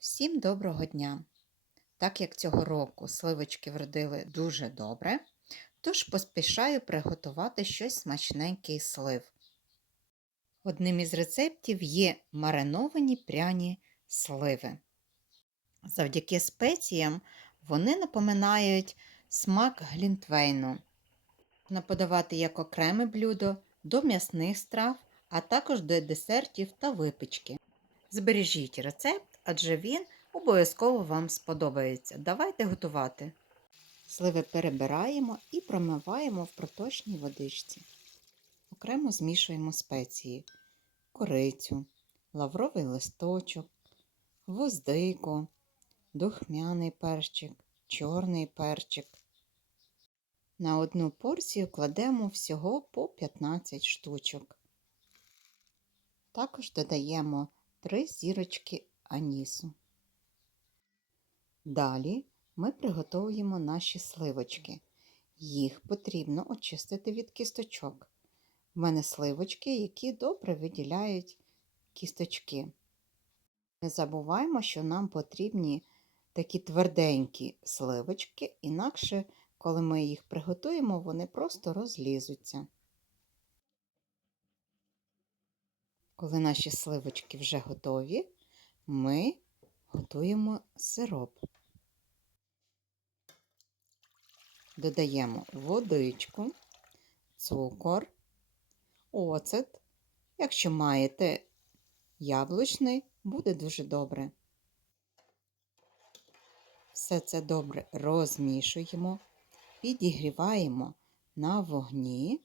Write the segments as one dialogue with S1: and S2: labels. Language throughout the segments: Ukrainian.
S1: Всім доброго дня! Так як цього року сливочки вродили дуже добре, тож поспішаю приготувати щось смачненьке із слив. Одним із рецептів є мариновані пряні сливи. Завдяки спеціям вони напоминають смак глінтвейну. Можна подавати як окреме блюдо до м'ясних страв, а також до десертів та випічки. Збережіть рецепт, адже він обов'язково вам сподобається. Давайте готувати. Сливи перебираємо і промиваємо в проточній водичці. Окремо змішуємо спеції, корицю, лавровий листочок, гвоздику, духмяний перчик, чорний перчик. На одну порцію кладемо всього по 15 штучок. Також додаємо 3 зірочки анісу. Далі ми приготуємо наші сливочки. Їх потрібно очистити від кісточок. У мене сливочки, які добре виділяють кісточки. Не забуваємо, що нам потрібні такі тверденькі сливочки, інакше, коли ми їх приготуємо, вони просто розлізуться. Коли наші сливочки вже готові, ми готуємо сироп. Додаємо водичку, цукор, оцет. Якщо маєте яблучний, буде дуже добре. Все це добре розмішуємо, підігріваємо на вогні,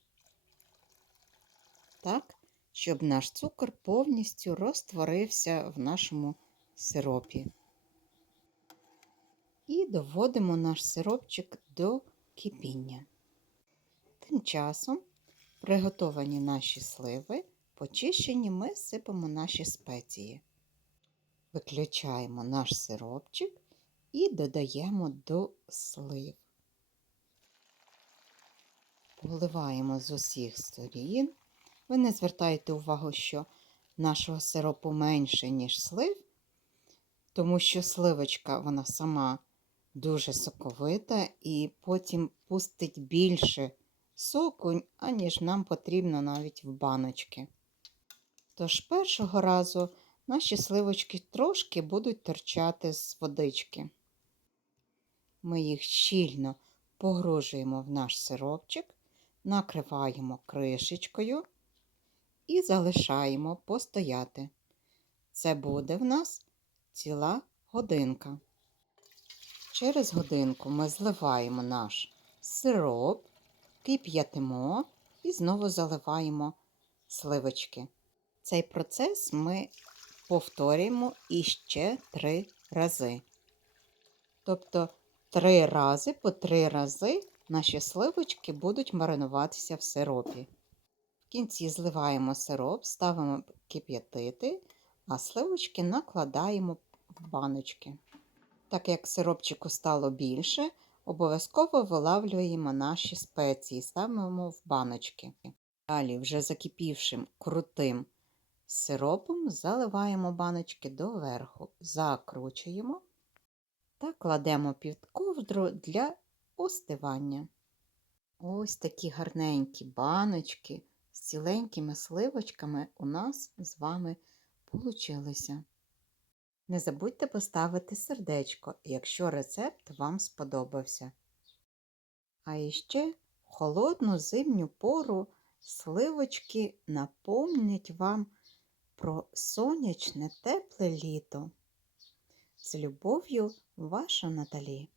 S1: так, щоб наш цукор повністю розтворився в нашому сиропі. І доводимо наш сиропчик до кипіння. Тим часом приготовані наші сливи, почищені, ми сипемо наші спеції. Виключаємо наш сиропчик і додаємо до слив. Поливаємо з усіх сторін. Ви не звертайте увагу, що нашого сиропу менше, ніж слив, тому що сливочка вона сама дуже соковита і потім пустить більше соку, аніж нам потрібно навіть в баночки. Тож першого разу наші сливочки трошки будуть торчати з водички. Ми їх щільно погружуємо в наш сиропчик, накриваємо кришечкою і залишаємо постояти. Це буде в нас ціла годинка. Через годинку ми зливаємо наш сироп, кип'ятимо і знову заливаємо сливочки. Цей процес ми повторюємо іще три рази. Тобто три рази по три рази наші сливочки будуть маринуватися в сиропі. Кінці зливаємо сироп, ставимо кип'ятити, а сливочки накладаємо в баночки. Так як сиропчику стало більше, обов'язково вилавлюємо наші спеції, ставимо в баночки. Далі, вже закипівшим крутим сиропом, заливаємо баночки доверху, закручуємо та кладемо під ковдру для остивання. Ось такі гарненькі баночки з ціленькими сливочками у нас з вами получилися. Не забудьте поставити сердечко, якщо рецепт вам сподобався. А іще в холодну зимню пору сливочки напомнять вам про сонячне тепле літо. З любов'ю, ваша Наталі.